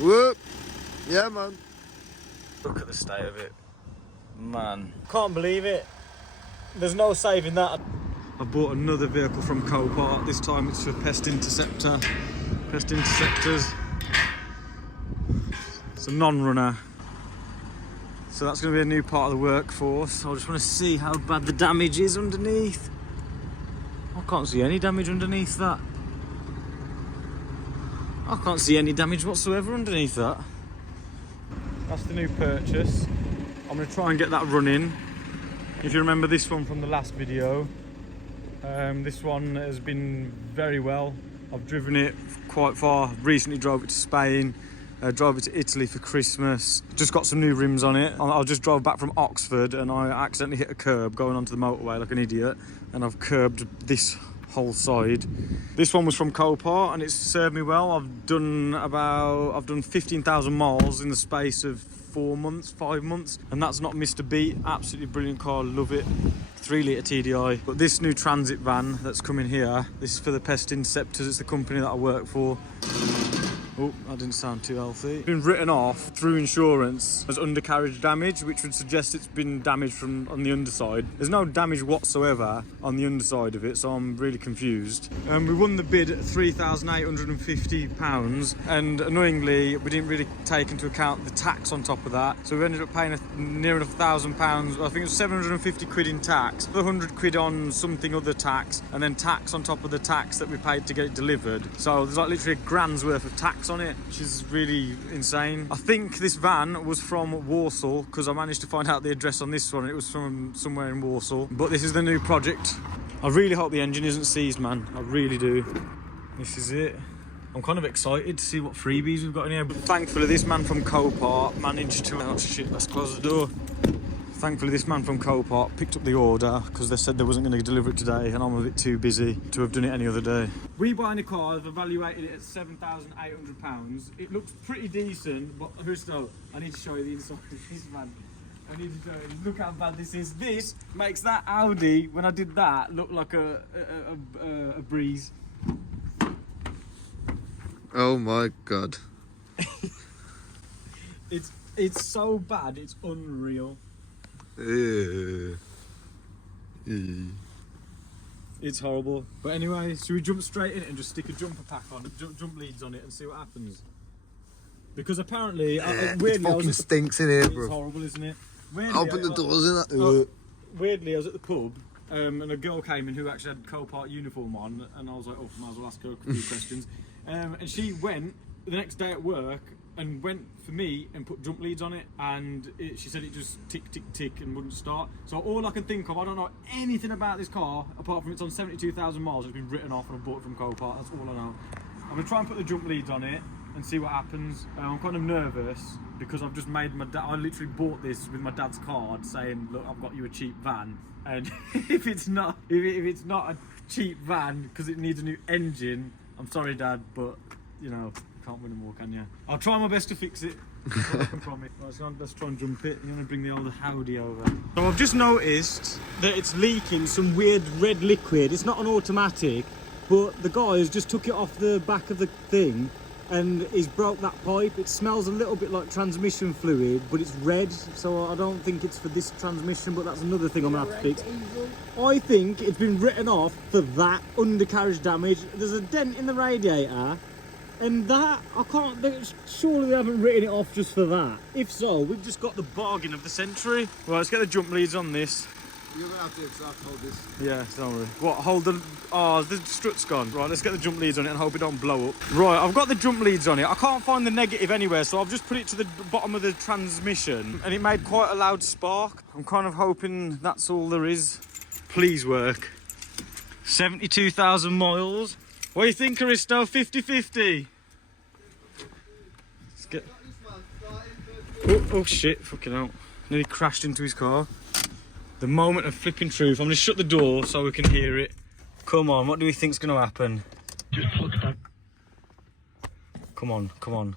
Whoop! Yeah, man. Look at the state of it. Man. Can't believe it. There's no saving that. I bought another vehicle from Copart. This time it's for pest interceptor. Pest interceptors. It's a non-runner. So that's going to be a new part of the workforce. I just want to see how bad the damage is underneath. I can't see any damage underneath that. I can't see any damage whatsoever underneath that. That's the new purchase. I'm going to try and get that running. If you remember this one from the last video, this one has been very well. I've driven it quite far. Recently drove it to Spain. Drove it to Italy for Christmas. Just got some new rims on it. I just drove back from Oxford and I accidentally hit a curb going onto the motorway like an idiot, and I've curbed this whole side. This one was from Copart and it's served me well. I've done 15,000 miles in the space of 4 months, 5 months, and that's not missed a beat. Absolutely brilliant car, love it. 3 litre TDI. But this new transit van that's coming here, this is for the Pest Interceptors. It's the company that I work for. Oh, that didn't sound too healthy. It's been written off through insurance as undercarriage damage, which would suggest it's been damaged from on the underside. There's no damage whatsoever on the underside of it, so I'm really confused. We won the bid at £3,850, and annoyingly, we didn't really take into account the tax on top of that. So we ended up paying near enough £1,000. I think it was 750 quid in tax, 100 quid on something other tax, and then tax on top of the tax that we paid to get it delivered. So there's like literally a grand's worth of tax on it, which is really insane. I think this van was from Warsaw because I managed to find out the address on this one. It was from somewhere in Warsaw, but this is the new project. I really hope the engine isn't seized, man. I really do. This is it. I'm kind of excited to see what freebies we've got in here. But thankfully this man from Copart managed to... Oh shit, let's close the door. Thankfully this man from Copart picked up the order because they said they wasn't going to deliver it today, and I'm a bit too busy to have done it any other day. We buying a car, I've evaluated it at £7,800. It looks pretty decent, but Hristo, I need to show you the inside of this, man. I need to show you. Look how bad this is. This makes that Audi, when I did that, look like a breeze. Oh my god. It's so bad, it's unreal. It's horrible. But anyway, should we jump straight in it and just stick a jumper pack on, jump leads on it, and see what happens? Because apparently, weirdly, it fucking stinks in here, bro. It's horrible, isn't it? Weirdly, open the doors in that. Weirdly, I was at the pub, and a girl came in who actually had Copart uniform on, and I was like, oh, might as well ask her a few questions. And she went the next day at work and went for me and put jump leads on it, and she said it just tick tick tick and wouldn't start. So all I can think of, I don't know anything about this car apart from it's on 72,000 miles. It's been written off and I bought it from Copart. That's all I know. I'm gonna try and put the jump leads on it and see what happens. I'm kind of nervous because I've just made my dad. I literally bought this with my dad's card, saying, "Look, I've got you a cheap van." And if it's not a cheap van because it needs a new engine, I'm sorry, Dad, but you know. Can't win them all, can you? I'll try my best to fix it. That's what I can promise. Right, let's try and jump it. You're going to bring the old Audi over. So I've just noticed that it's leaking some weird red liquid. It's not an automatic, but the guy has just took it off the back of the thing and he's broke that pipe. It smells a little bit like transmission fluid, but it's red, so I don't think it's for this transmission, but that's another thing I'm going to have to fix. I think it's been written off for that undercarriage damage. There's a dent in the radiator. And that, surely they haven't written it off just for that. If so, we've just got the bargain of the century. Right, let's get the jump leads on this. You're going to have to hold this. Yeah, don't worry. What, hold the... Oh, the strut's gone. Right, let's get the jump leads on it and hope it don't blow up. Right, I've got the jump leads on it. I can't find the negative anywhere, so I've just put it to the bottom of the transmission. And it made quite a loud spark. I'm kind of hoping that's all there is. Please work. 72,000 miles. What do you think, Aristo? 50-50? Let's get... Oh shit, fucking hell. Nearly crashed into his car. The moment of flipping truth. I'm going to shut the door so we can hear it. Come on, what do we think's going to happen? Just plug that. Come on, come on.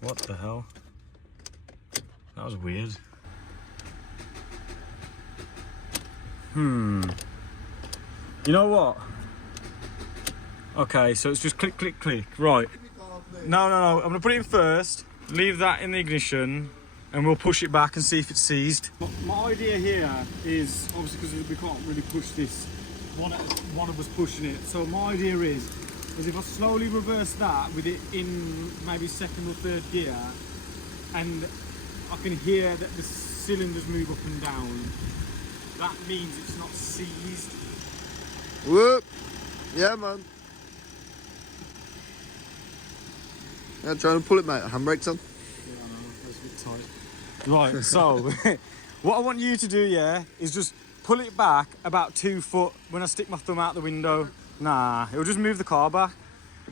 What the hell? That was weird. You know what? Okay, so it's just click, click, click. Right. No. I'm gonna put it in first. Leave that in the ignition, and we'll push it back and see if it's seized. My idea here is obviously because we can't really push this. One of us pushing it. So my idea is if I slowly reverse that with it in maybe second or third gear, and I can hear that the cylinders move up and down. That means it's not seized. Whoop! Yeah, man. Yeah, trying to pull it, mate. Handbrake's on. Yeah, I know, that's a bit tight. Right, so what I want you to do, yeah, is just pull it back about 2 foot when I stick my thumb out the window. Nah, it'll just move the car back.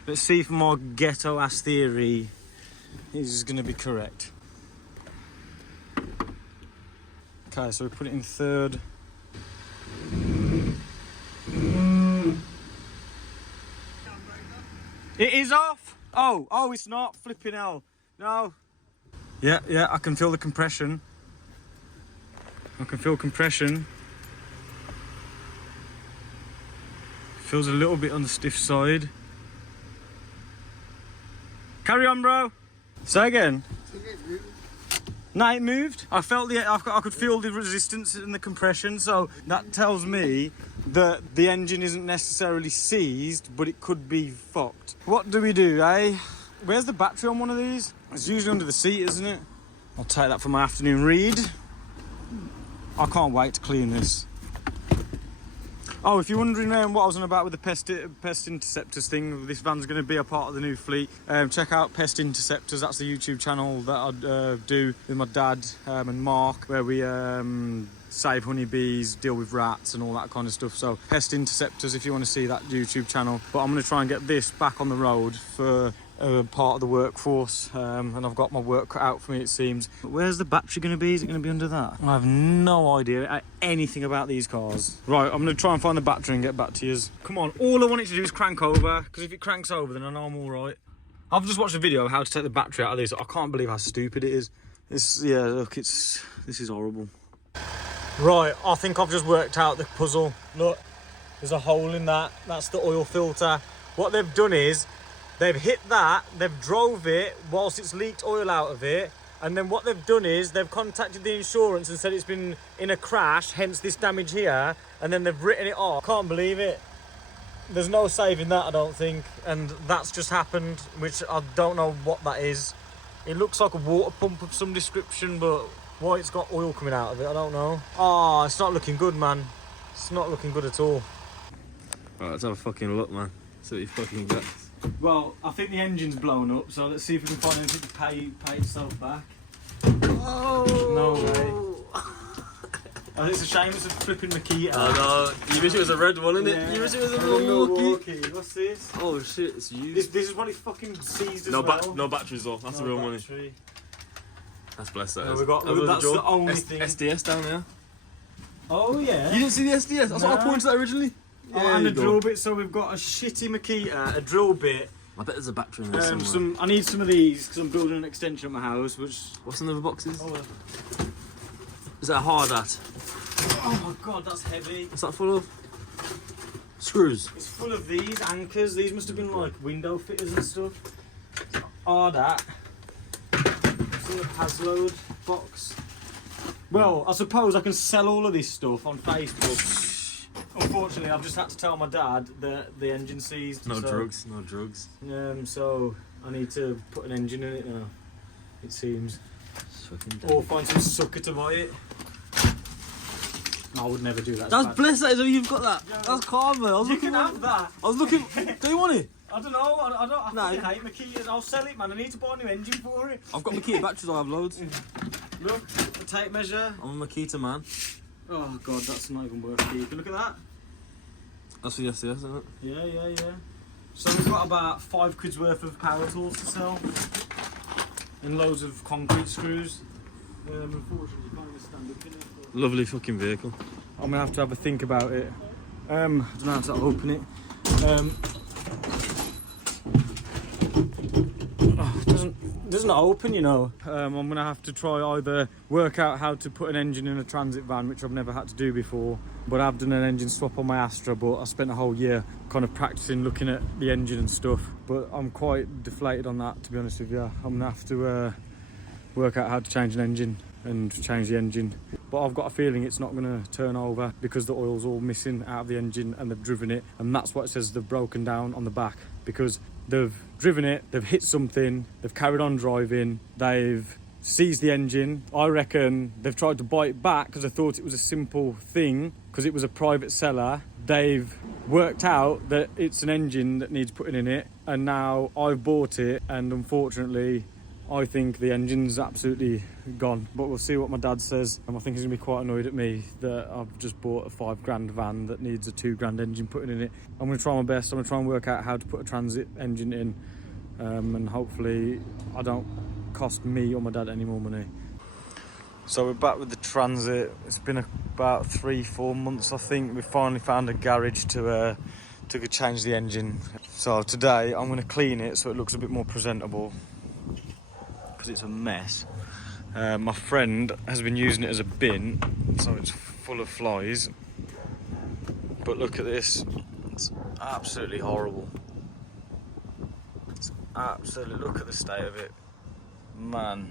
Let's see if my ghetto ass theory is going to be correct. Okay, so we put it in third. It is off. Oh, it's not. Flipping hell. No. Yeah, I can feel the compression. I can feel compression. Feels a little bit on the stiff side. Carry on, bro. Say again. No, it moved. I could feel the resistance and the compression, so that tells me that the engine isn't necessarily seized, but it could be fucked. What do we do, eh? Where's the battery on one of these? It's usually under the seat, isn't it? I'll take that for my afternoon read. I can't wait to clean this. Oh, if you're wondering what I was on about with the pest interceptors thing, this van's going to be a part of the new fleet. Check out Pest Interceptors. That's the YouTube channel that I do with my dad and Mark, where we save honeybees, deal with rats and all that kind of stuff. So Pest Interceptors, if you want to see that YouTube channel. But I'm going to try and get this back on the road for part of the workforce, and I've got my work cut out for me, it seems. But where's the battery going to be? Is it going to be under that? I have no idea anything about these cars. Right, I'm going to try and find the battery and get back to you. Come on, all I want it to do is crank over, because if it cranks over, then I know I'm all right. I've just watched a video of how to take the battery out of this. I can't believe how stupid it is. Yeah, look, this is horrible. Right, I think I've just worked out the puzzle. Look, there's a hole in that. That's the oil filter. What they've done is, they've hit that, they've drove it whilst it's leaked oil out of it, and then what they've done is they've contacted the insurance and said it's been in a crash, hence this damage here, and then they've written it off. Can't believe it. There's no saving that, I don't think, and that's just happened, which I don't know what that is. It looks like a water pump of some description, but why it's got oil coming out of it, I don't know. Oh, it's not looking good, man. It's not looking good at all. Right, let's have a fucking look, man. See what you fucking got. Well, I think the engine's blown up, so let's see if we can find anything to pay itself back. Oh! No way. Oh, it's a shame it's a flipping Makita. Oh no, you wish it was a red one, innit? Yeah. You wish it was a Milwaukee. What's this? Oh shit, it's used. This is what it's fucking seized as No, well. no batteries though, that's the real money. That's blessed, that No, is. we got, that's the only thing. SDS down there. Oh yeah. You didn't see the SDS? That's what I pointed at originally. Oh, and a drill bit, so we've got a shitty Makita, a drill bit. I bet there's a battery in there somewhere. I need some of these because I'm building an extension at my house, which... What's in the other boxes? Oh, Is that a hard hat? oh my god, that's heavy. What's that full of? Screws. It's full of these anchors. These must have been like window fitters and stuff. Hard hat. See a Pasload box. Well, I suppose I can sell all of this stuff on Facebook. Unfortunately, I've just had to tell my dad that the engine's seized. No drugs, no drugs. So I need to put an engine in it now, it seems. Fucking Or find some sucker to buy it. No, I would never do that. That's blessed, that is. You've got that. Yeah. That's calm, man. You can have that. I was looking. Do you want it? I don't know. I No. fucking hate Makitas. I'll sell it, man. I need to buy a new engine for it. I've got Makita batteries. I have loads. Look, the tape measure. I'm a Makita man. Oh god, that's not even worth keeping. Look at that. That's for the SDS, isn't it? Yeah. So we've got about £5 worth of power tools to sell. And loads of concrete screws. Unfortunately, you can't even stand up in it. Lovely fucking vehicle. I'm gonna have to have a think about it. I don't know how to open it. It doesn't open, you know. I'm gonna have to try either work out how to put an engine in a transit van, which I've never had to do before, but I've done an engine swap on my Astra, but I spent a whole year kind of practicing looking at the engine and stuff, but I'm quite deflated on that, to be honest with you. I'm gonna have to work out how to change an engine and change the engine, but I've got a feeling it's not going to turn over because the oil's all missing out of the engine and they've driven it, and that's what it says they've broken down on the back, because they've driven it, they've hit something, they've carried on driving, they've seized the engine. I reckon they've tried to buy it back because they thought it was a simple thing because it was a private seller. They've worked out that it's an engine that needs putting in it, and now I've bought it, and unfortunately I think the engine's absolutely gone, but we'll see what my dad says. I think he's gonna be quite annoyed at me that I've just bought a £5 van that needs a £2 engine putting in it. I'm gonna try my best. I'm gonna try and work out how to put a transit engine in, and hopefully I don't cost me or my dad any more money. So we're back with the transit. It's been about 3-4 months, I think. We finally found a garage to change the engine. So today I'm gonna clean it so it looks a bit more presentable, because it's a mess. My friend has been using it as a bin, so it's full of flies. But look at this, it's absolutely horrible. It's absolutely, look at the state of it, man.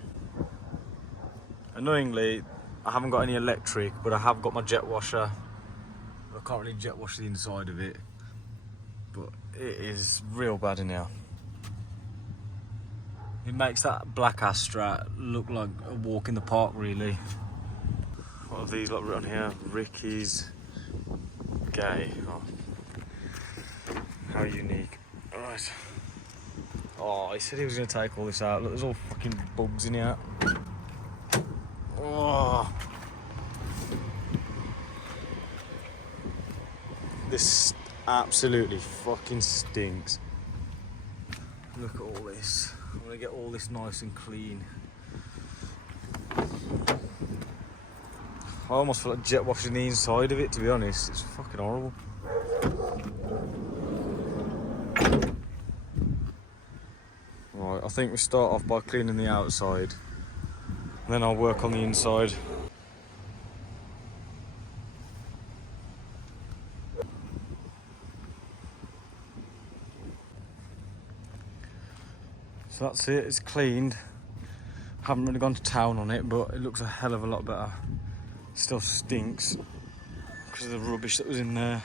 Annoyingly, I haven't got any electric, but I have got my jet washer. I can't really jet wash the inside of it, but it is real bad in here. It makes that black Astra look like a walk in the park, really. What are these like written here? Ricky's gay. Oh. How unique. Alright. Oh, he said he was going to take all this out. Look, there's all fucking bugs in here. Oh. This absolutely fucking stinks. Look at all this. I'm gonna get all this nice and clean. I almost feel like jet washing the inside of it, to be honest. It's fucking horrible. Right, I think we start off by cleaning the outside, and then I'll work on the inside. So that's it, it's cleaned. Haven't really gone to town on it, but it looks a hell of a lot better. It still stinks because of the rubbish that was in there,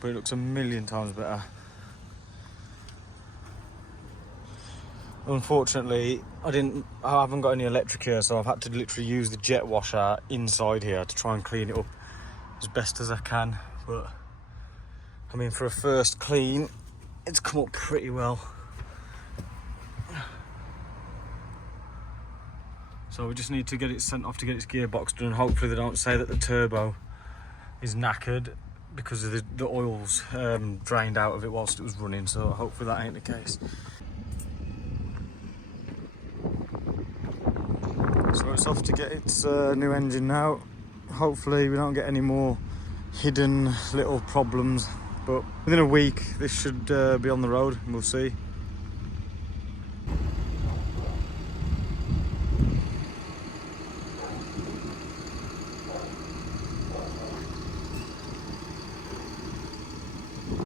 but it looks a million times better. Unfortunately, I haven't got any electric here, so I've had to literally use the jet washer inside here to try and clean it up as best as I can. But I mean, for a first clean, it's come up pretty well. So we just need to get it sent off to get its gearbox done. Hopefully they don't say that the turbo is knackered because of the oil's drained out of it whilst it was running, so hopefully that ain't the case. So it's off to get its new engine now. Hopefully we don't get any more hidden little problems, but within a week this should be on the road, and we'll see.